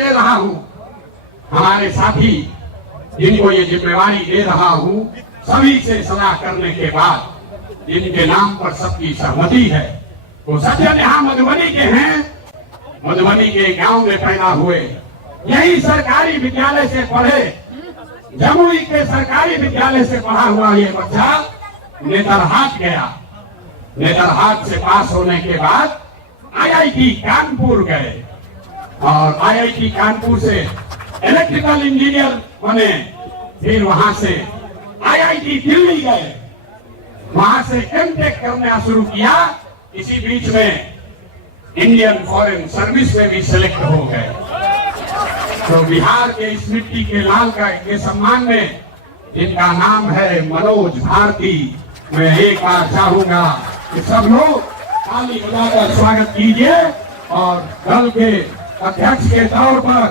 ले रहा हूं, हमारे साथी जिनको ये जिम्मेवारी दे रहा हूं, सभी से सलाह करने के बाद इनके नाम पर सबकी सहमति है। वो सज्जन यहाँ मधुबनी के हैं, मधुबनी के गांव में पैदा हुए, यही सरकारी विद्यालय से पढ़े, जमुई के सरकारी विद्यालय से पढ़ा हुआ ये बच्चा नेतरहाट गया। नेतरहाट से पास होने के बाद आईआईटी कानपुर गए और आईआईटी कानपुर से इलेक्ट्रिकल इंजीनियर बने। फिर वहां से आईआईटी दिल्ली गए, वहां से एमटेक करना शुरू किया। इसी बीच में इंडियन फॉरेन सर्विस में भी सिलेक्ट हो गए। तो बिहार के इस मिट्टी के लाल का के सम्मान में इनका नाम है मनोज भारती। मैं एक बार चाहूंगा कि सब लोग ताली बजाकर स्वागत कीजिए और दल के अध्यक्ष के तौर पर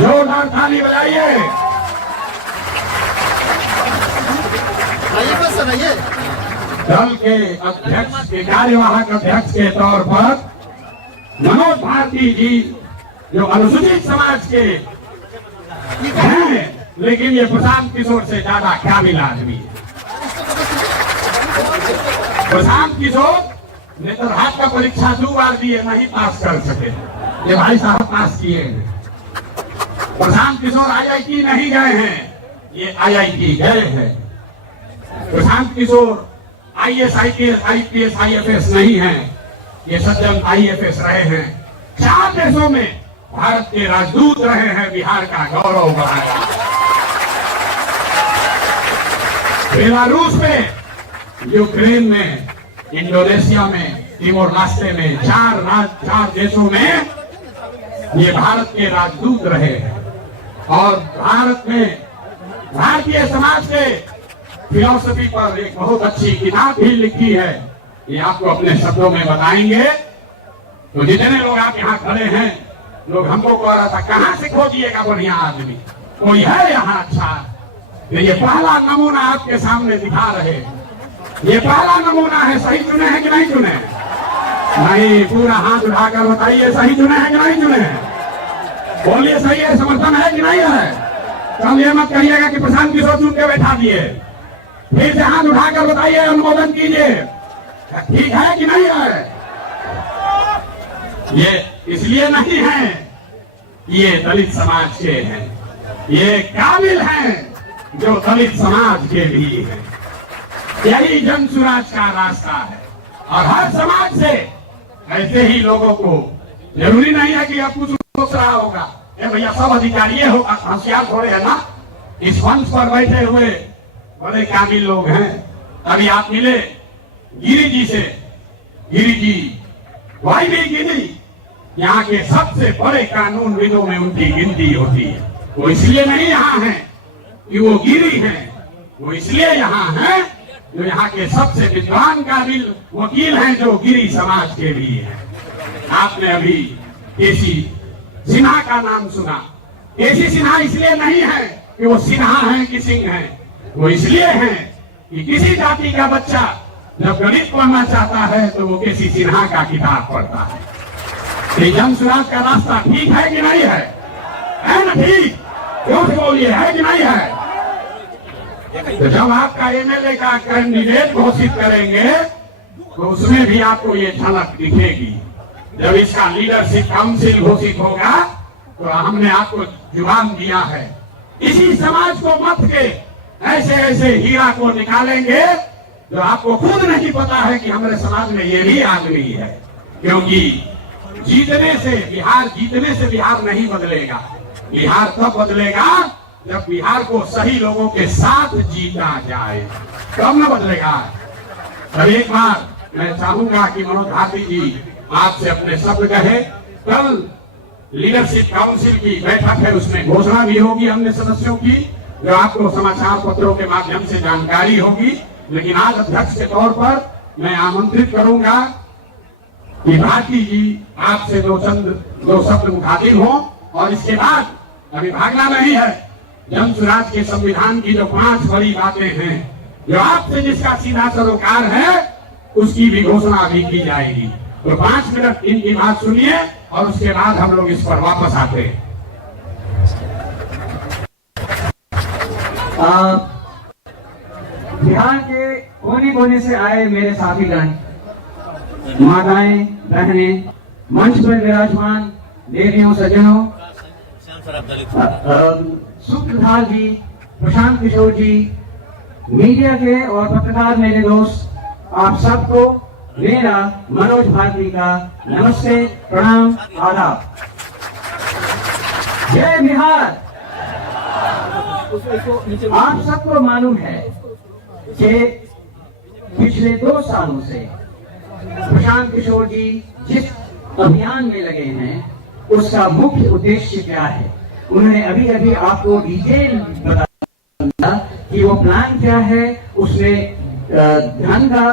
जोरदार ताली बजाइए। दल के अध्यक्ष के कार्यवाहक अध्यक्ष के तौर पर मनोज भारती जी, जो अनुसूचित समाज के हैं, लेकिन ये प्रशांत किशोर से ज्यादा काबिल आदमी है। प्रशांत किशोर नेतरहाट का परीक्षा 2 बार दिए, नहीं पास कर सके, ये भाई साहब पास किए हैं। प्रशांत किशोर आईआईटी नहीं गए हैं, ये आईआईटी गए हैं। Prashant Kishor IAS, IPS, IFS नहीं है, ये सज्जन आईएफएस रहे हैं। 4 देशों में भारत के राजदूत रहे हैं, बिहार का गौरव बढ़ाया। बेलारूस में, यूक्रेन में, इंडोनेशिया में, तिमोर लास्ते में, 4 देशों में ये भारत के राजदूत रहे हैं। और भारत में भारतीय समाज के फिलॉसफी पर एक बहुत अच्छी किताब भी लिखी है, ये आपको अपने शब्दों में बताएंगे। तो जितने लोग आप यहाँ खड़े हैं, लोग हमको कह रहा था कहाँ से खोजिएगा बढ़िया आदमी, कोई है यहाँ अच्छा? ये पहला नमूना आपके सामने दिखा रहे, ये पहला नमूना है। सही चुने हैं कि नहीं चुने? नहीं, पूरा हाथ उठाकर बताइए सही चुने हैं कि नहीं चुने? बोलिए सही है, समर्थन है कि नहीं है? कल ये मत कहिएगा कि प्रशांत किशोर चुन के बैठा दिए। फिर से हाथ उठाकर बताइए, अनुमोदन कीजिए, ठीक है कि नहीं है? ये इसलिए नहीं है, ये दलित समाज के हैं, ये काबिल हैं जो दलित समाज के भी है। यही जन स्वराज का रास्ता है। और हर समाज से ऐसे ही लोगों को, जरूरी नहीं है कि अब कुछ सोच रहा होगा भैया सब अधिकारी होगा, होशियार थोड़े है ना। इस मंच पर बैठे हुए बड़े काबिल लोग हैं। अभी आप मिले गिरी जी से, गिरी जी वही भी गिरी, यहाँ के सबसे बड़े कानून विदों में उनकी गिनती होती है। वो इसलिए नहीं यहाँ है कि वो गिरी हैं, वो इसलिए यहाँ हैं जो यहाँ के सबसे विद्वान काबिल वकील हैं, जो गिरी समाज के भी हैं। आपने अभी केसी सिन्हा का नाम सुना। केसी सिन्हा इसलिए नहीं है कि वो सिन्हा हैं कि सिंह हैं, वो इसलिए हैं कि किसी जाति का बच्चा जब गणित पढ़ना चाहता है तो वो केसी सिन्हा का किताब पढ़ता है। ये जन स्वराज का रास्ता ठीक है कि नहीं है? है ना ठीक? क्यों बोलिए, है कि नहीं है? तो जब आपका एमएलए का कैंडिडेट घोषित करेंगे तो उसमें भी आपको ये झलक दिखेगी। जब इसका लीडरशिप काउंसिल घोषित होगा तो हमने आपको जुबान दिया है, इसी समाज को मत के ऐसे ऐसे हीरा को निकालेंगे जो आपको खुद नहीं पता है कि हमारे समाज में ये भी आदमी है। क्योंकि जीतने से बिहार नहीं बदलेगा। बिहार तब बदलेगा जब बिहार को सही लोगों के साथ जीता जाए, तब न बदलेगा। अब एक बार मैं चाहूंगा कि मनोज भारती जी आपसे अपने शब्द कहे। कल लीडरशिप काउंसिल की बैठक है, उसमें घोषणा भी होगी अन्य सदस्यों की, जो आपको समाचार पत्रों के माध्यम से जानकारी होगी। लेकिन आज अध्यक्ष के तौर पर मैं आमंत्रित करूंगा कि भारती जी आपसे दो शब्द मुखातिब हो। और इसके बाद अभी भागना नहीं है, जन स्वराज के संविधान की जो 5 बड़ी बातें हैं, जो आपसे जिसका सीधा सरोकार है, उसकी भी घोषणा भी की जाएगी। तो 5 मिनट इनकी बात सुनिए और उसके बाद हम लोग इस पर वापस आते हैं। बिहार के कोने कोने से आए मेरे साथीगण, माताएं, बहनें, मंच पर विराजमान देवियों, सज्जनों, सुप्रधार जी, प्रशांत किशोर जी, मीडिया के और पत्रकार मेरे दोस्त, आप सबको मेरा मनोज भारती का नमस्ते, प्रणाम, आदाब। जय बिहार। आप सबको मालूम है कि पिछले 2 सालों से प्रशांत किशोर जी जिस अभियान में लगे हैं उसका मुख्य उद्देश्य क्या है। उन्होंने अभी अभी आपको डिटेल बताया कि वो प्लान क्या है, उसमें धन का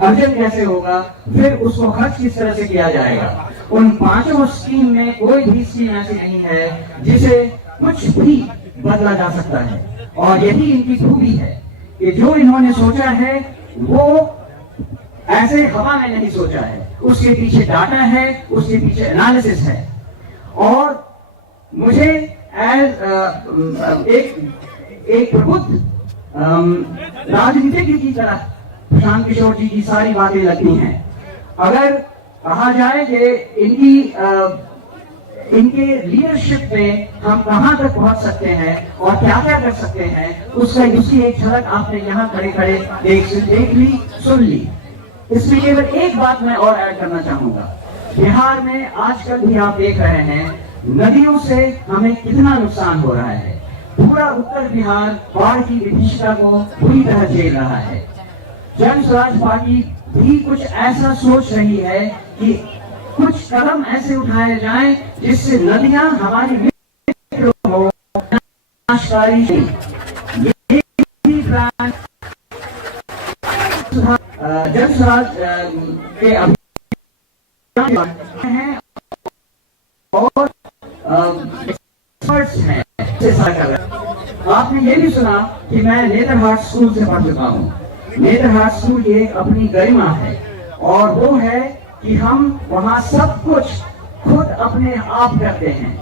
अर्जन कैसे होगा, फिर उसको खर्च किस तरह से किया जाएगा। उन 5 स्कीम में कोई भी स्कीम ऐसी नहीं है जिसे कुछ भी बदला जा सकता है। और यही इनकी खूबी है कि जो इन्होंने सोचा है वो ऐसे हवा में नहीं सोचा है, उसके पीछे डाटा है, उसके पीछे एनालिसिस है। और मुझे एक प्रबुद्ध राजनीतिज्ञ की तरह प्रशांत किशोर जी की सारी बातें लगती हैं। अगर कहा जाए कि इनके लीडरशिप में हम कहां तक पहुंच सकते हैं और क्या क्या कर सकते हैं, उसकी एक झलक आपने यहाँ खड़े खड़े देख ली, सुन ली। इसमें केवल एक बात मैं और ऐड करना चाहूंगा। बिहार में आजकल भी आप देख रहे हैं नदियों से हमें कितना नुकसान हो रहा है। पूरा उत्तर बिहार बाढ़ की विभीषिका को पूरी तरह झेल रहा है। जन स्वराज पार्टी भी कुछ ऐसा सोच रही है कि कुछ कदम ऐसे उठाए जाएं जिससे नदियां हमारी मित्र हो, नाशकारी। ये प्लान जन स्वराज के अभियान हैं और एक्सपर्ट्स हैं। आपने ये भी सुना कि मैं नेतरहाट स्कूल से पढ़ चुका हूँ। नेतरहाट स्कूल की एक अपनी गरिमा है और वो है कि हम वहाँ सब कुछ खुद अपने आप करते हैं।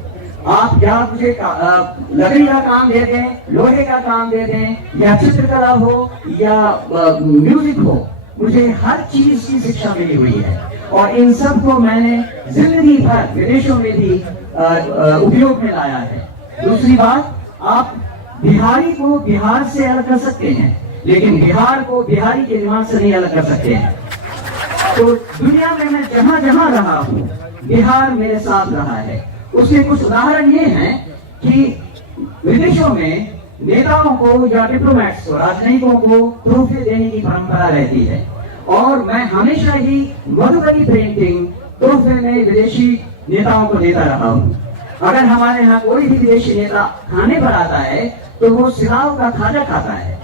आप या मुझे लकड़ी का काम दे दें, लोहे का काम दे दें, या चित्रकला हो या म्यूजिक हो, मुझे हर चीज की शिक्षा मिली हुई है और इन सब को मैंने जिंदगी भर विदेशों में भी उपयोग में लाया है। दूसरी बात, आप बिहारी को बिहार से अलग कर सकते हैं, लेकिन बिहार को बिहारी के दिमाग से नहीं अलग कर सकते हैं। तो दुनिया में मैं जहां जहां रहा हूँ, बिहार मेरे साथ रहा है। उसके कुछ उदाहरण ये हैं कि विदेशों में नेताओं को या डिप्लोमेट्स को, राजनयिकों को तोहफे देने की परंपरा रहती है और मैं हमेशा ही मधुबनी पेंटिंग तोहफे में विदेशी नेताओं को देता रहा हूँ। अगर हमारे यहाँ कोई भी विदेशी नेता खाने पर आता है तो वो सिलाव का खाजा खाता है।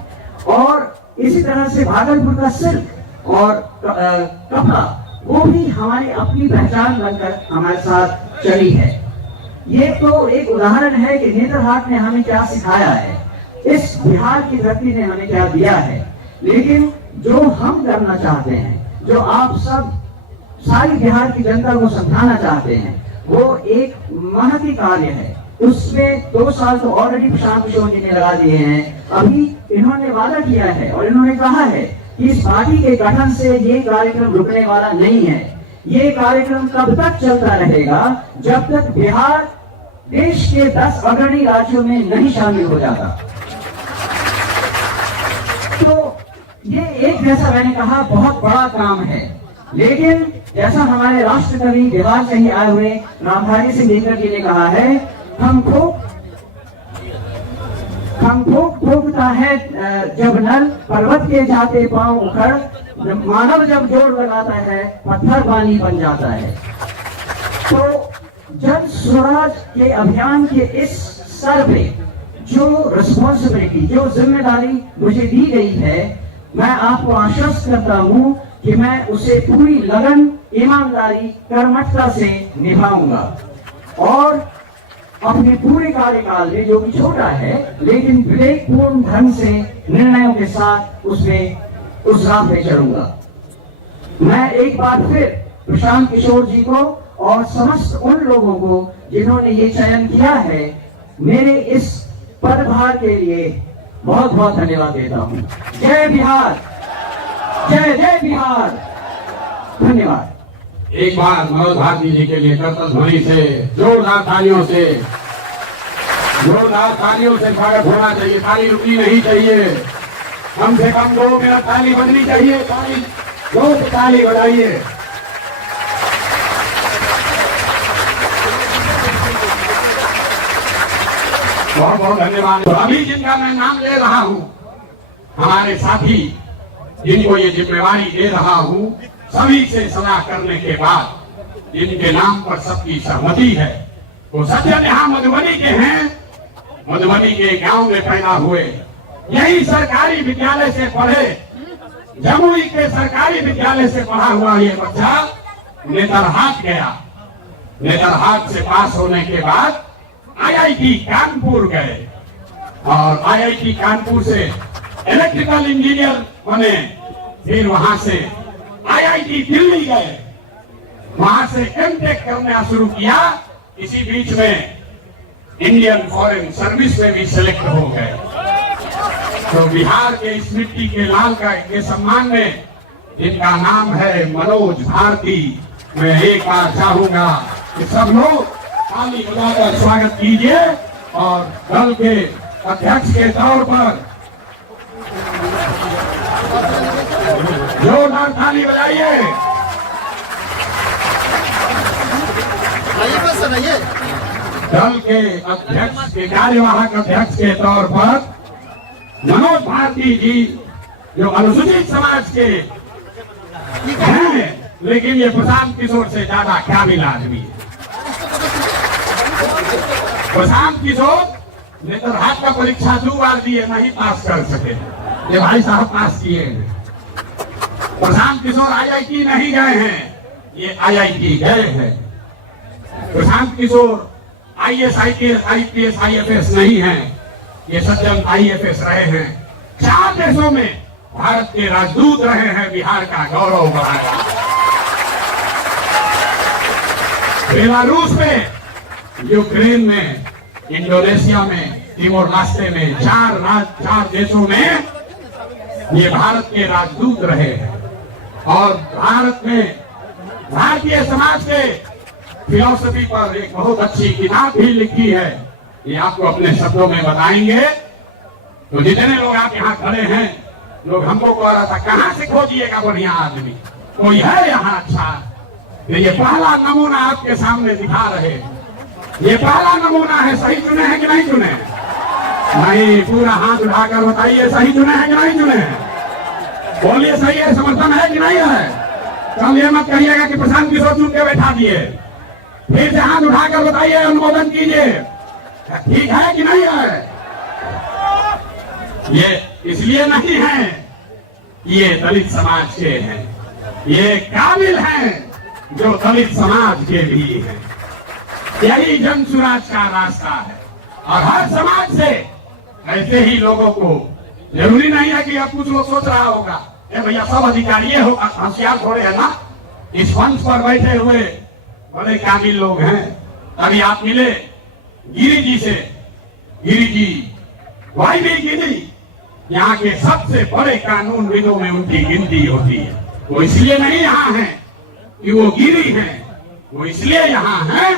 और इसी तरह से भागलपुर का सिल्क और कपड़ा, वो भी हमारी अपनी पहचान बनकर हमारे साथ चली है। ये तो एक उदाहरण है कि नेतरहाट ने हमें क्या सिखाया है, इस बिहार की धरती ने हमें क्या दिया है। लेकिन जो हम करना चाहते हैं, जो आप सब सारी बिहार की जनता को समझाना चाहते हैं, वो एक महती कार्य है। उसमें 2 साल तो ऑलरेडी प्रशांत किशोर जी ने लगा दिए हैं। अभी इन्होंने वादा किया है और इन्होंने कहा है कि इस पार्टी के गठन से ये कार्यक्रम रुकने वाला नहीं है। ये कार्यक्रम तब तक चलता रहेगा जब तक बिहार देश के 10 अग्रणी राज्यों में नहीं शामिल हो जाता। तो ये एक, जैसा मैंने कहा, बहुत बड़ा काम है। लेकिन जैसा हमारे राष्ट्रकवि बिहार से ही आए हुए रामधारी सिंह दिनकर जी ने कहा है, हमको ठोकता है जब नल, पर्वत के जाते पांव उखड़, मानव जब जोर लगाता है पत्थर पानी बन जाता है। तो जन स्वराज के अभियान के इस स्तर पे जो रिस्पॉन्सिबिलिटी, जो जिम्मेदारी मुझे दी गई है, मैं आपको आश्वस्त करता हूं कि मैं उसे पूरी लगन, ईमानदारी, कर्मठता से निभाऊंगा और अपने पूरे कार्यकाल में, जो कि छोटा है लेकिन विवेकपूर्ण ढंग से निर्णयों के साथ उसमें उस राह पे चलूंगा। मैं एक बार फिर प्रशांत किशोर जी को और समस्त उन लोगों को जिन्होंने ये चयन किया है, मेरे इस पदभार के लिए बहुत बहुत धन्यवाद देता हूं। जय बिहार, जय जय बिहार, धन्यवाद। एक बार मनोज भारती जी के लिए करतल ध्वनि से, जोरदार तालियों से, जोरदार तालियों से स्वागत होना चाहिए। ताली रुकनी नहीं चाहिए, कम से कम 2 मिनट ताली बजनी चाहिए। ताली, जोर से ताली बजाइए। बहुत बहुत धन्यवाद। तो अभी जिनका मैं नाम ले रहा हूं, हमारे साथी जिनको ये जिम्मेवारी दे रहा हूं, सभी से सलाह करने के बाद जिनके नाम पर सबकी सहमति है, वो सज्जन यहाँ मधुबनी के हैं। मधुबनी के गांव में पैदा हुए, यही सरकारी विद्यालय से पढ़े, जमुई के सरकारी विद्यालय से पढ़ा हुआ ये बच्चा नेतरहाट गया। नेतरहाट से पास होने के बाद आईआईटी कानपुर गए और आईआईटी कानपुर से इलेक्ट्रिकल इंजीनियर बने। फिर वहां से आईआईटी दिल्ली गए, वहां से एमटेक करना शुरू किया। इसी बीच में इंडियन फॉरेन सर्विस में भी सिलेक्ट हो गए। तो बिहार के इस मिट्टी के लाल का के सम्मान में जिनका नाम है मनोज भारती, मैं एक बार चाहूंगा कि सब लोग ताली बजाकर स्वागत कीजिए और दल के अध्यक्ष के तौर पर जोरदार ताली बजाइए। दल के अध्यक्ष के कार्यवाहक अध्यक्ष के तौर पर मनोज भारती जी, जो अनुसूचित समाज के हैं, लेकिन ये प्रशांत किशोर से ज्यादा काबिल आदमी है। प्रशांत किशोर नेतरहाट का परीक्षा 2 बार दिए, नहीं पास कर सके। ये भाई साहब पास किए हैं। प्रशांत किशोर आईआईटी नहीं गए हैं, ये आईआईटी गए हैं। Prashant Kishor IAS, IPS, IFS नहीं है, ये सज्जन आईएफएस रहे हैं। 4 देशों में भारत के राजदूत रहे हैं, बिहार का गौरव बढ़ाया। बेलारूस में, यूक्रेन में, इंडोनेशिया में, तिमोर रास्ते में, 4 देशों में ये भारत के राजदूत रहे हैं। और भारत में भारतीय समाज के फिलॉसफी पर एक बहुत अच्छी किताब भी लिखी है, ये आपको अपने शब्दों में बताएंगे। तो जितने लोग आप यहाँ खड़े हैं, लोग हमको कह रहा था कहाँ से खोजिएगा बढ़िया आदमी, कोई है यहाँ अच्छा? तो ये पहला नमूना आपके सामने दिखा रहे, ये पहला नमूना है। सही चुने हैं कि नहीं चुने? नहीं, पूरा हाथ उठाकर बताइए सही चुने हैं कि नहीं चुने? बोलिए सही है, समर्थन है कि नहीं है? कल ये मत कहिएगा कि प्रशांत किशोर चुन के बैठा दिए। फिर से हाथ उठाकर बताइए, अनुमोदन कीजिए, ठीक है कि नहीं है? ये इसलिए नहीं है, ये दलित समाज के हैं, ये काबिल हैं जो दलित समाज के भी हैं। यही जन सुराज का रास्ता है। और हर समाज से ऐसे ही लोगों को, जरूरी नहीं है कि अब कुछ लोग सोच रहा होगा भैया सब अधिकारी होगा, होशियार थोड़े है ना, इस मंच पर बैठे हुए बड़े काबिल लोग हैं। अभी आप मिले गिरी जी से, गिरी जी वाईबी गिरी, यहाँ के सबसे बड़े कानून विदों में उनकी गिनती होती है। वो इसलिए नहीं यहाँ है कि वो गिरी हैं, वो इसलिए यहाँ हैं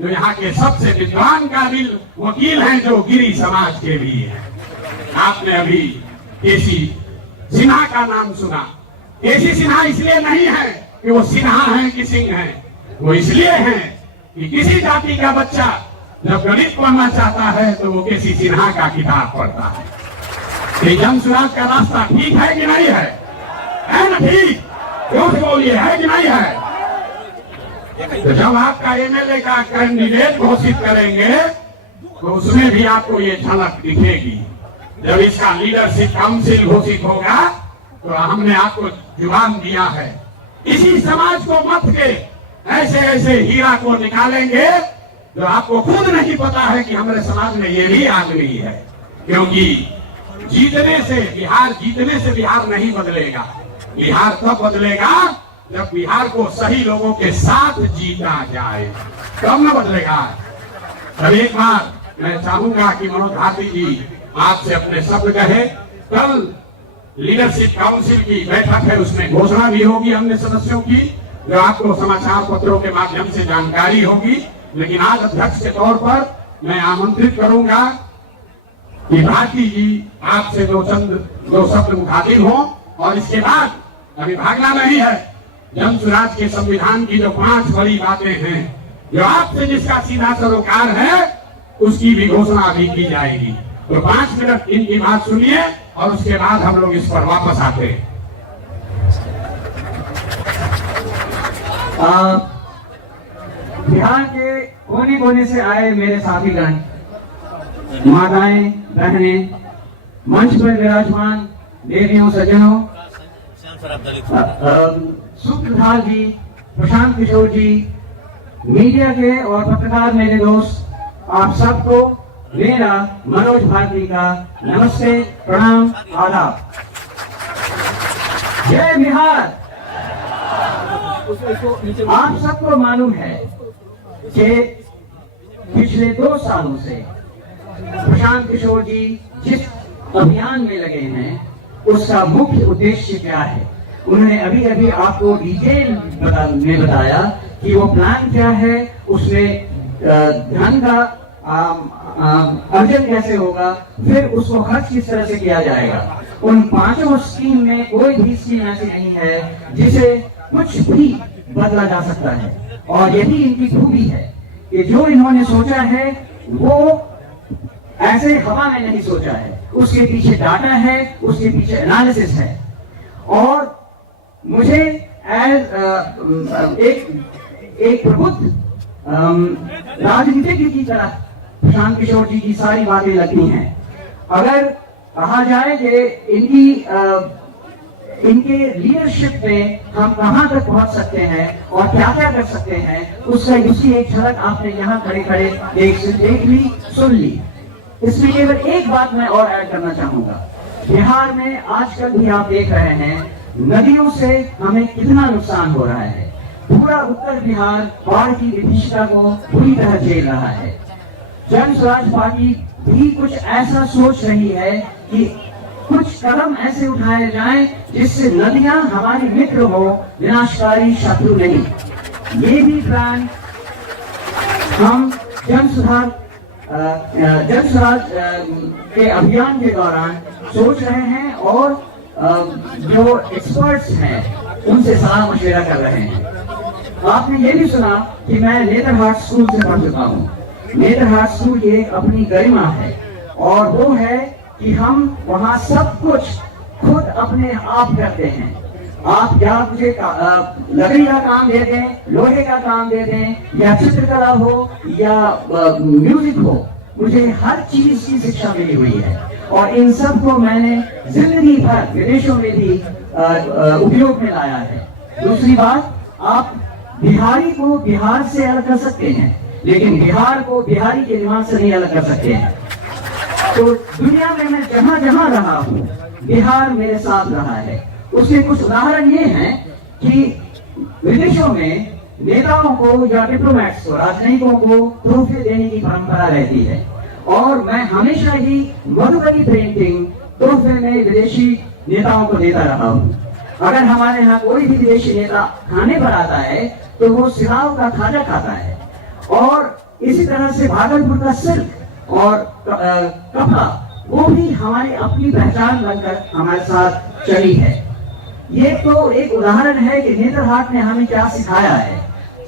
जो यहाँ के सबसे विद्वान काबिल वकील हैं, जो गिरी समाज के भी हैं। आपने अभी केसी सिन्हा का नाम सुना। केसी सिन्हा इसलिए नहीं है कि वो सिन्हा हैं कि सिंह हैं, वो इसलिए हैं कि किसी जाति का बच्चा जब गणित पढ़ना चाहता है तो वो केसी सिन्हा का किताब पढ़ता है। ये जन सुराज का रास्ता ठीक है कि नहीं है? है ना ठीक? क्यों बोलिए, है कि नहीं है? तो जब आपका एमएलए का कैंडिडेट घोषित करेंगे तो उसमें भी आपको ये झलक दिखेगी। जब इसका लीडरशिप काउंसिल घोषित होगा तो हमने आपको जुबान दिया है, इसी समाज को मत के ऐसे ऐसे हीरा को निकालेंगे जो आपको खुद नहीं पता है कि हमारे समाज में ये भी आदमी है। क्योंकि जीतने से बिहार नहीं बदलेगा। बिहार तब बदलेगा जब बिहार को सही लोगों के साथ जीता जाए तब न बदलेगा। तब एक बार मैं चाहूंगा कि मनोज भारती जी आपसे अपने शब्द कहे। कल लीडरशिप काउंसिल की बैठक है, उसमें घोषणा भी होगी अन्य सदस्यों की, जो आपको समाचार पत्रों के माध्यम से जानकारी होगी। लेकिन आज अध्यक्ष के तौर पर मैं आमंत्रित करूंगा कि भारती जी आपसे दो शब्द मुखातिब हो, और इसके बाद अभी भागना नहीं है। जन स्वराज के संविधान की जो 5 बड़ी बातें हैं, जो आपसे जिसका सीधा सरोकार है, उसकी भी घोषणा अभी की जाएगी। तो 5 मिनट इनकी बात सुनिए और उसके बाद हम लोग इस पर वापस आते हैं। बिहार के कोने कोने से आए मेरे साथीगण, माताएं, बहनें, मंच पर विराजमान देवियों, सज्जनों, सुप्रभात जी, प्रशांत किशोर जी, मीडिया के और पत्रकार मेरे दोस्त, आप सबको मेरा मनोज भारती का नमस्ते, प्रणाम, आदाब। जय बिहार। आप सबको मालूम है कि पिछले 2 सालों से प्रशांत किशोर जी जिस अभियान में लगे हैं, उसका मुख्य उद्देश्य क्या है। उन्होंने अभी अभी आपको डिटेल में बताया कि वो प्लान क्या है, उसमें धन का अर्जन कैसे होगा, फिर उसको खर्च किस तरह से किया जाएगा। उन 5 स्कीम में कोई भी स्कीम ऐसी नहीं है जिसे कुछ भी बदला जा सकता है। और यही इनकी खूबी है कि जो इन्होंने सोचा है वो ऐसे हवा में नहीं सोचा है, उसके पीछे डाटा है, उसके पीछे एनालिसिस है। और मुझे एक प्रबुद्ध राजनीतिज्ञ की तरह प्रशांत किशोर जी की सारी बातें लगती हैं। अगर कहा जाए कि इनके लीडरशिप में हम कहां तक पहुंच सकते हैं और क्या क्या कर सकते हैं, उसकी एक झलक आपने यहाँ खड़े खड़े देख ली, सुन ली। इसमें केवल एक बात मैं और ऐड करना चाहूंगा। बिहार में आजकल भी आप देख रहे हैं, नदियों से हमें कितना नुकसान हो रहा है। पूरा उत्तर बिहार बाढ़ की विभीषिका को पूरी तरह झेल रहा है। जन स्वराज पार्टी भी कुछ ऐसा सोच रही है कि कुछ कदम ऐसे उठाए जाएं जिससे नदियां हमारी मित्र हो, विनाशकारी शत्रु नहीं। ये भी प्लान हम जन स्वराज के अभियान के दौरान सोच रहे हैं और जो एक्सपर्ट्स हैं उनसे सलाह मशविरा कर रहे हैं। आपने ये भी सुना कि मैं नेतरहाट स्कूल से पढ़ चुका हूँ। नेतरहाट स्कूल की एक अपनी गरिमा है, और वो है कि हम वहाँ सब कुछ खुद अपने आप करते हैं। आप या मुझे लकड़ी का काम दे दें, लोहे का काम दे दें, या चित्रकला हो या म्यूजिक हो, मुझे हर चीज की शिक्षा मिली हुई है। और इन सब को मैंने जिंदगी भर विदेशों में भी उपयोग में लाया है। दूसरी बात, आप बिहारी को बिहार से अलग कर सकते हैं, लेकिन बिहार को बिहारी के दिमाग से नहीं अलग कर सकते हैं। तो दुनिया में मैं जहां जहां रहा हूँ, बिहार मेरे साथ रहा है। उसके कुछ उदाहरण ये हैं कि विदेशों में नेताओं को या डिप्लोमेट्स को, राजनयिकों को तोहफे देने की परंपरा रहती है, और मैं हमेशा ही मधुबनी पेंटिंग तोहफे में विदेशी नेताओं को देता रहा हूँ। अगर हमारे यहाँ कोई भी विदेशी नेता खाने पर आता है तो वो सिलाव का खाजा खाता है। और इसी तरह से भागलपुर का सिल्क और कपड़ा, वो भी हमारी अपनी पहचान बनकर हमारे साथ चली है। ये तो एक उदाहरण है कि नेतरहाट ने हमें क्या सिखाया है,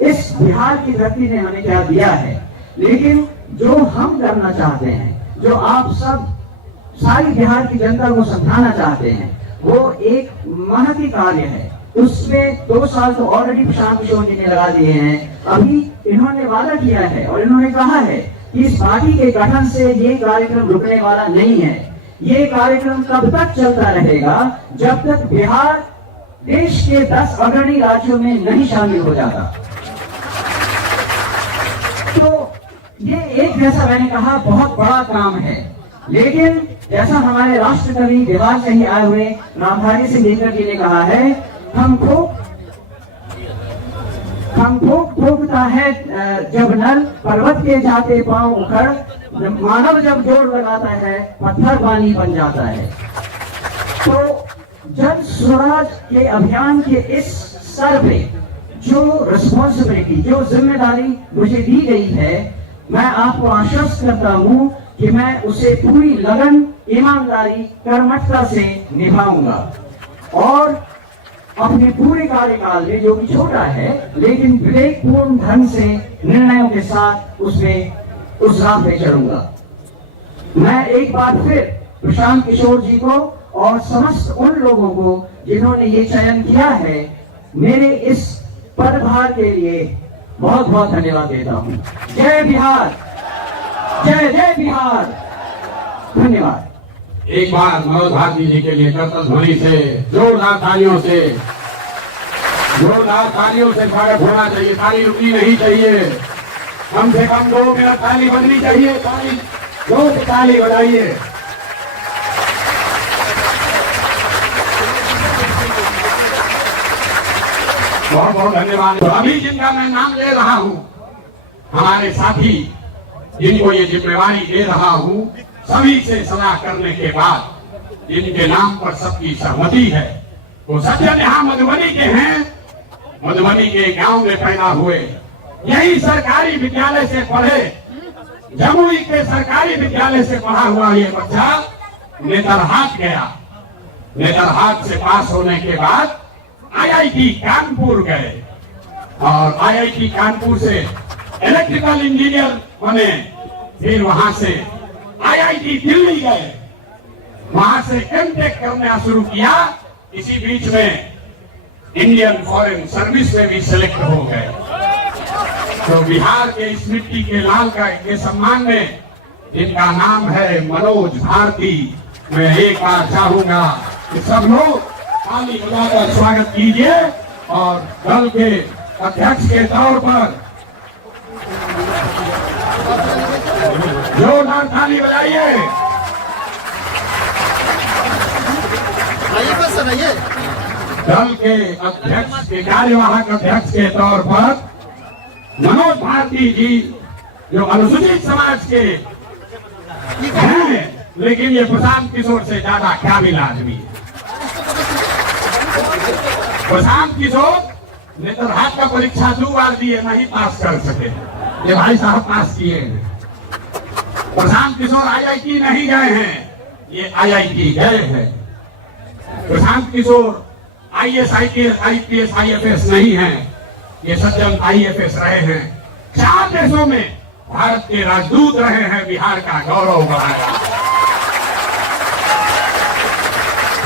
इस बिहार की धरती ने हमें क्या दिया है। लेकिन जो हम करना चाहते हैं, जो आप सब सारी बिहार की जनता को समझाना चाहते हैं, वो एक महती कार्य है। उसमें 2 साल तो ऑलरेडी प्रशांत किशोर जी ने लगा दिए हैं। अभी इन्होंने वादा किया है और इन्होंने कहा है कि इस पार्टी के गठन से ये कार्यक्रम रुकने वाला नहीं है। ये कार्यक्रम तब तक चलता रहेगा जब तक बिहार देश के 10 अग्रणी राज्यों में नहीं शामिल हो जाता। तो ये एक, जैसा मैंने कहा, बहुत बड़ा काम है। लेकिन जैसा हमारे राष्ट्रकवि बिहार से ही आए हुए रामधारी सिंह दिनकर जी ने कहा है, हमको हम ठोकता है जब नल, पर्वत के जाते पांव उखड़, मानव जब जोर लगाता है पत्थर बानी बन जाता है। तो जन स्वराज के अभियान के इस स्तर पे जो रिस्पॉन्सिबिलिटी, जो जिम्मेदारी मुझे दी गई है, मैं आपको आश्वस्त करता हूं कि मैं उसे पूरी लगन, ईमानदारी, कर्मठता से निभाऊंगा और अपने पूरे कार्यकाल में, जो कि छोटा है लेकिन विवेकपूर्ण ढंग से निर्णयों के साथ उस राह पे चलूंगा। मैं एक बार फिर प्रशांत किशोर जी को और समस्त उन लोगों को जिन्होंने ये चयन किया है, मेरे इस पदभार के लिए बहुत बहुत धन्यवाद देता हूं। जय बिहार, जय जय बिहार, धन्यवाद। एक बार मनोज भारती जी के लिए करतल ध्वनि से, जोरदार तालियों से स्वागत होना चाहिए। ताली रुकनी नहीं चाहिए, कम से कम 2 मिनट ताली बजनी चाहिए। ताली, जोर से ताली बजाइए। बहुत बहुत धन्यवाद। तो अभी जिनका मैं नाम ले रहा हूं, हमारे साथी जिनको ये जिम्मेवारी दे रहा हूं, सभी से सलाह करने के बाद जिनके नाम पर सबकी सहमति है, वो सज्जन यहाँ मधुबनी के हैं। मधुबनी के गांव में पैदा हुए, यही सरकारी विद्यालय से पढ़े, जमुई के सरकारी विद्यालय से पढ़ा हुआ ये बच्चा नेतरहाट गया। नेतरहाट से पास होने के बाद आईआईटी कानपुर गए और आईआईटी कानपुर से इलेक्ट्रिकल इंजीनियर बने। फिर वहां से आईआईटी दिल्ली गए, वहां से एमटेक करना शुरू किया। इसी बीच में इंडियन फॉरेन सर्विस में भी सिलेक्ट हो गए। तो बिहार के इस मिट्टी के लाल का के सम्मान में जिनका नाम है मनोज भारती, मैं एक बार चाहूंगा कि सब लोग ताली बजाकर स्वागत कीजिए और दल के अध्यक्ष के तौर पर जोरदार ताली बजाइए। दल के अध्यक्ष के कार्यवाहक अध्यक्ष के तौर पर मनोज भारती जी, जो अनुसूचित समाज के हैं, लेकिन ये प्रशांत किशोर से ज्यादा काबिल आदमी है। प्रशांत किशोर नेतरहाट का परीक्षा 2 बार दिए, नहीं पास कर सके। ये भाई साहब पास किए हैं। प्रशांत किशोर आईआईटी नहीं गए हैं, ये आईआईटी गए हैं। Prashant Kishor IAS, IPS, IFS नहीं है, ये सज्जन आईएफएस रहे हैं। 4 देशों में भारत के राजदूत रहे हैं, बिहार का गौरव बढ़ाया।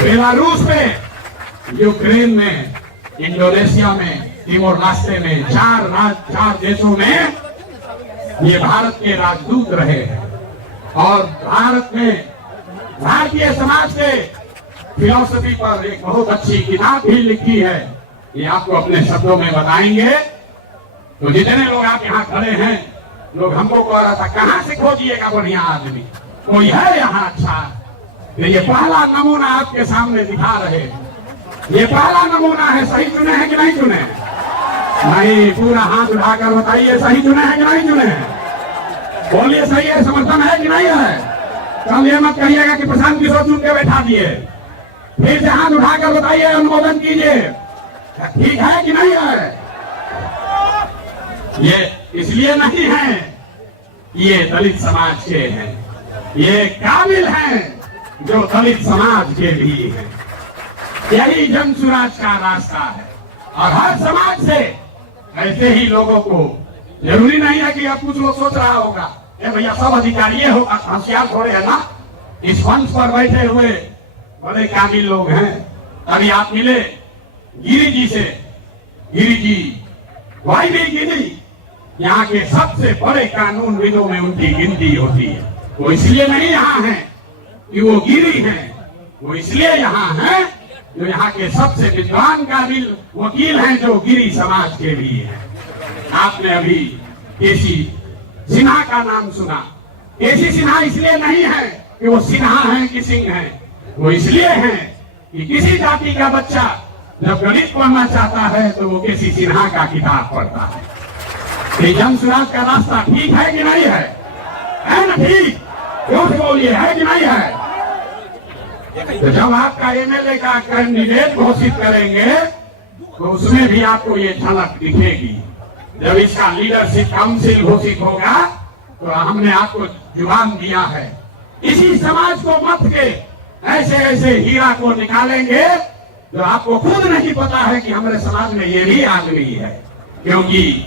बेलारूस में, यूक्रेन में, इंडोनेशिया में, तिमोर रास्ते में, 4 देशों में ये भारत के राजदूत रहे हैं। और भारत में भारतीय समाज के फिलॉसफी पर एक बहुत अच्छी किताब भी लिखी है, ये आपको अपने शब्दों में बताएंगे। तो जितने लोग आप यहाँ खड़े हैं, लोग हमको कह रहा था कहाँ से खोजिएगा बढ़िया आदमी, कोई है यहाँ अच्छा? तो ये पहला नमूना आपके सामने दिखा रहे, ये पहला नमूना है। सही चुने हैं कि नहीं चुने? नहीं, पूरा हाथ उठाकर बताइए सही चुने हैं कि नहीं चुने? बोलिए सही है, समर्थन है कि नहीं है? कल ये मत कहिएगा कि प्रशांत किशोर चुन के बैठा दिए। फिर से हाथ उठाकर बताइए, अनुमोदन कीजिए, ठीक है कि नहीं है? ये इसलिए नहीं है, ये दलित समाज के हैं, ये काबिल हैं जो दलित समाज के भी हैं। यही जन स्वराज का रास्ता है। और हर समाज से ऐसे ही लोगों को, जरूरी नहीं है कि अब कुछ लोग सोच रहा होगा भैया सब अधिकारी होगा, होशियार थोड़े है ना, इस मंच पर बैठे हुए बड़े काबिल लोग हैं। अभी आप मिले गिरी जी से, गिरी जी वही भी गिरी, यहाँ के सबसे बड़े कानूनविदों में उनकी गिनती होती है। वो इसलिए नहीं यहाँ है कि वो गिरी हैं, वो इसलिए यहाँ हैं जो यहाँ के सबसे विद्वान काबिल वकील हैं, जो गिरी समाज के भी हैं। आपने अभी केसी सिन्हा का नाम सुना। केसी सिन्हा इसलिए नहीं है कि वो सिन्हा हैं कि सिंह हैं, वो इसलिए हैं कि किसी जाति का बच्चा जब गणित पढ़ना चाहता है तो वो केसी सिन्हा का किताब पढ़ता है। ये जन स्वराज का रास्ता ठीक है कि नहीं है? है ना ठीक? झूठ बोलिए, है कि नहीं है? तो जब आपका एमएलए का कैंडिडेट घोषित करेंगे तो उसमें भी आपको ये झलक दिखेगी। जब इसका लीडरशिप काउंसिल घोषित होगा तो हमने आपको जुबान दिया है, इसी समाज को मत के ऐसे ऐसे हीरा को निकालेंगे जो आपको खुद नहीं पता है कि हमारे समाज में ये भी आदमी है। क्योंकि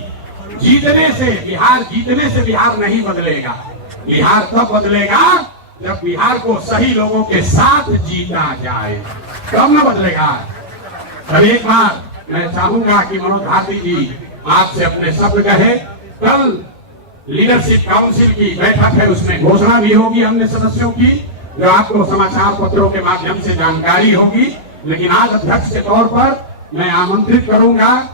जीतने से बिहार नहीं बदलेगा। बिहार तब बदलेगा जब बिहार को सही लोगों के साथ जीता जाए, तब न बदलेगा। अब एक बार मैं चाहूंगा कि मनोज भारती जी आपसे अपने शब्द कहे। कल लीडरशिप काउंसिल की बैठक है, उसमें घोषणा भी होगी अन्य सदस्यों की, जो आपको समाचार पत्रों के माध्यम से जानकारी होगी। लेकिन आज अध्यक्ष के तौर पर मैं आमंत्रित करूंगा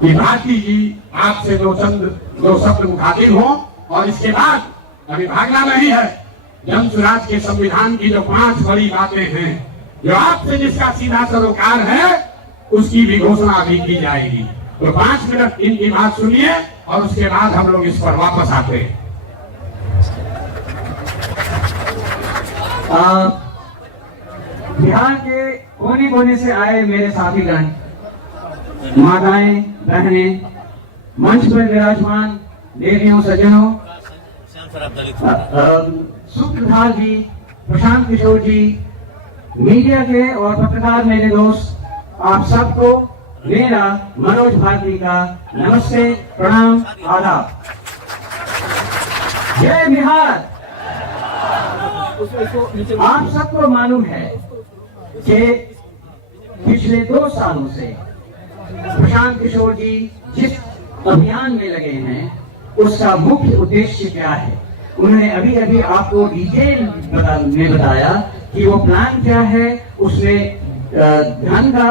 कि भारती जी आपसे दो शब्द मुखातिब हो, और इसके बाद अभी भागना नहीं है। जन स्वराज के संविधान की जो 5 बड़ी बातें हैं, जो आपसे जिसका सीधा सरोकार है, उसकी भी घोषणा अभी की जाएगी। तो 5 मिनट इनकी बात सुनिए और उसके बाद हम लोग इस पर वापस आते हैं। बिहार के कोने कोने से आए मेरे साथीगण, माताएं, बहनें, मंच पर विराजमान देवियों, सज्जनों, सुप्रभात जी, प्रशांत किशोर जी, मीडिया के और पत्रकार मेरे दोस्त, आप सबको मेरा मनोज भारती का नमस्ते, प्रणाम, आदाब। जय बिहार। आप सबको मालूम है कि पिछले 2 सालों से प्रशांत किशोर जी जिस अभियान में लगे हैं, उसका मुख्य उद्देश्य क्या है। उन्होंने अभी अभी आपको डिटेल में बताया कि वो प्लान क्या है, उसमें धन का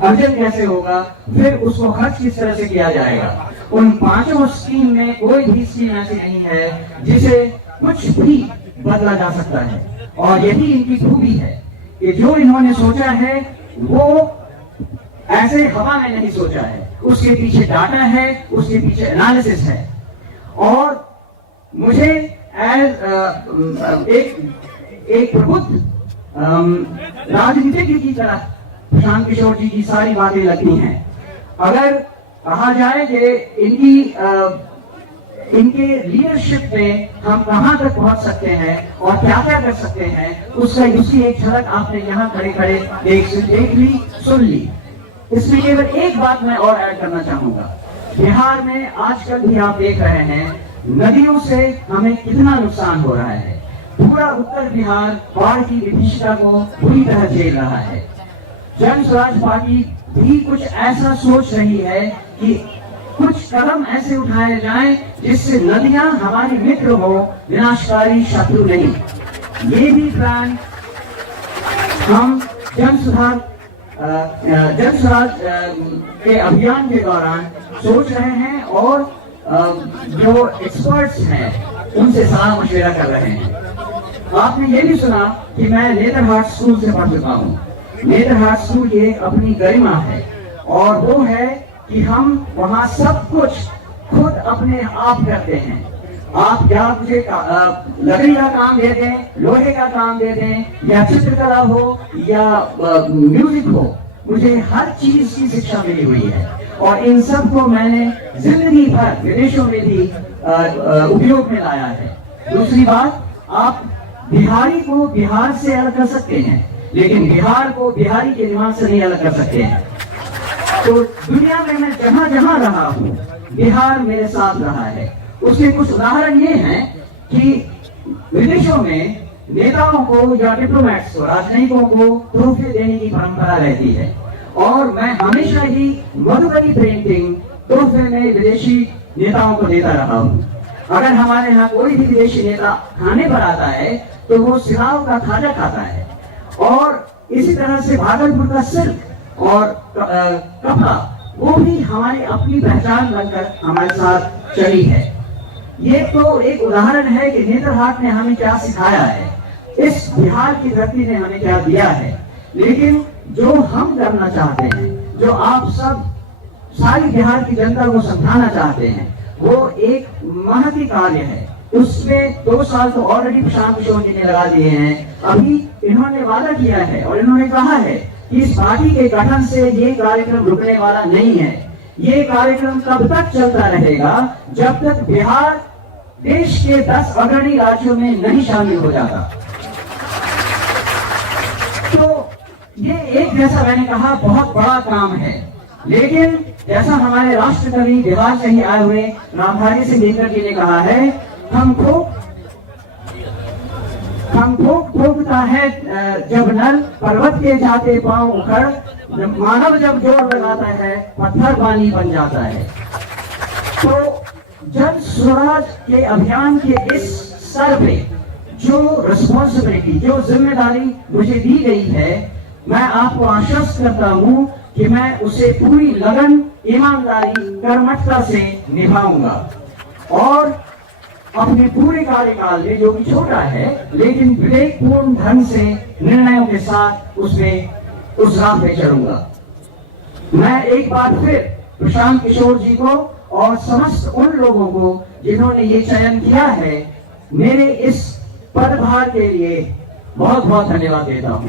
अर्जन कैसे होगा, फिर उसको खर्च किस तरह से किया जाएगा। उन 5 स्कीम में कोई भी स्कीम ऐसी नहीं है जिसे कुछ भी बदला जा सकता है। और यही इनकी खूबी है कि जो इन्होंने सोचा है वो ऐसे हवा में नहीं सोचा है, उसके पीछे डाटा है, उसके पीछे एनालिसिस है। और मुझे एक प्रबुद्ध राजनीतिज्ञ की तरह प्रशांत किशोर जी की सारी बातें लगती हैं। अगर कहा जाए कि इनके लीडरशिप में हम कहां तक पहुंच सकते हैं और क्या क्या कर सकते हैं, उसकी एक झलक आपने यहाँ खड़े खड़े देख ली, सुन ली। इसमें केवल एक बात मैं और ऐड करना चाहूंगा। बिहार में आजकल भी आप देख रहे हैं नदियों से हमें कितना नुकसान हो रहा है। पूरा उत्तर बिहार बाढ़ की विभीषिका को पूरी तरह झेल रहा है। जन स्वराज पार्टी भी कुछ ऐसा सोच रही है कि कुछ कदम ऐसे उठाए जाएं जिससे नदियां हमारी मित्र हो, विनाशकारी शत्रु नहीं। ये भी प्लान हम जन स्वराज के अभियान के दौरान सोच रहे हैं और जो एक्सपर्ट्स हैं उनसे सलाह मशविरा कर रहे हैं। आपने ये भी सुना कि मैं नेतरहाट स्कूल से पढ़ चुका हूँ। नेतरहाट स्कूल की एक अपनी गरिमा है और वो है कि हम वहाँ सब कुछ खुद अपने आप करते हैं। आप या मुझे लकड़ी का काम दे दें, लोहे का काम दे दें, या चित्रकला हो या म्यूजिक हो, मुझे हर चीज की शिक्षा मिली हुई है और इन सब को मैंने जिंदगी भर विदेशों में भी उपयोग में लाया है। दूसरी बात, आप बिहारी को बिहार से अलग कर सकते हैं, लेकिन बिहार को बिहारी के दिमाग से नहीं अलग कर सकते हैं। तो दुनिया में मैं जहां जहां रहा हूँ, बिहार मेरे साथ रहा है। उसके कुछ उदाहरण ये हैं कि विदेशों में नेताओं को या डिप्लोमेट्स को, राजनयिकों को तोहफे देने की परंपरा रहती है और मैं हमेशा ही मधुबनी पेंटिंग तोहफे में विदेशी नेताओं को देता रहा हूँ। अगर हमारे यहाँ कोई भी विदेशी नेता खाने पर आता है तो वो सिलाव का खाजा खाता है। और इसी तरह से भागलपुर का सिल्क और कपड़ा, वो भी हमारी अपनी पहचान बनकर हमारे साथ चली है। ये तो एक उदाहरण है कि नेतरहाट ने हमें क्या सिखाया है, इस बिहार की धरती ने हमें क्या दिया है। लेकिन जो हम करना चाहते हैं, जो आप सब सारी बिहार की जनता को समझाना चाहते हैं, वो एक महती कार्य है। उसमें 2 साल तो ऑलरेडी प्रशांत किशोर जी ने लगा दिए हैं। अभी इन्होंने वादा किया है और इन्होंने कहा है कि इस पार्टी के गठन से ये कार्यक्रम रुकने वाला नहीं है। ये कार्यक्रम तब तक चलता रहेगा जब तक बिहार देश के 10 अग्रणी राज्यों में नहीं शामिल हो जाता। तो ये एक, जैसा मैंने कहा, बहुत बड़ा काम है। लेकिन जैसा हमारे राष्ट्रकवि बिहार से ही आए हुए रामधारी सिंह दिनकर जी ने कहा है, हम ठोकता है जब नल, पर्वत के जाते पांव उखड़, मानव जब जोर लगाता है पत्थर पानी बन जाता है। तो जन स्वराज के अभियान के इस स्तर पे जो रिस्पॉन्सिबिलिटी, जो जिम्मेदारी मुझे दी गई है, मैं आपको आश्वस्त करता हूं कि मैं उसे पूरी लगन, ईमानदारी, कर्मठता से निभाऊंगा और अपने पूरे कार्यकाल में, जो कि छोटा है लेकिन विवेकपूर्ण ढंग से निर्णयों के साथ उस राह पे चलूंगा। मैं एक बार फिर प्रशांत किशोर जी को और समस्त उन लोगों को जिन्होंने ये चयन किया है, मेरे इस पदभार के लिए बहुत बहुत धन्यवाद देता हूं।